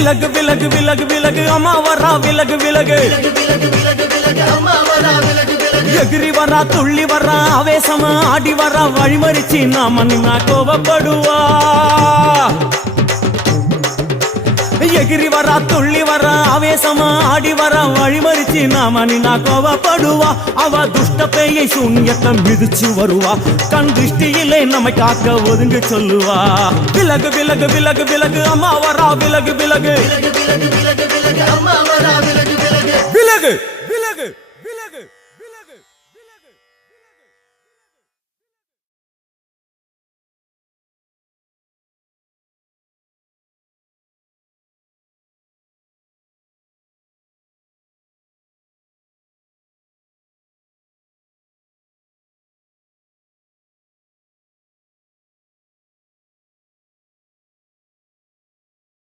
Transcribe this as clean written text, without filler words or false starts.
விலகு விலகு விலகு விலகு அம்மா வரா விலகு விலகு எகிரி வரா துள்ளி வரா ஆவேசமா ஆடி வரா வழிமறிச்சு நாம நின்னா கோபப்படுவா எகிரி வரா துள்ளி வரா ஆவேசமா ஆடி வரா வழிமறிச்சு நாம நின்னா கோபப்படுவா அவ துஷ்ட பேயை சூன்யத்தை மிதிச்சு வருவா கண் திருஷ்டியிலே நம்மை காக்க ஒதுங்க சொல்லுவா விலகு விலகு விலகு விலகு அம்மா வரா விலகு விலகு விலகு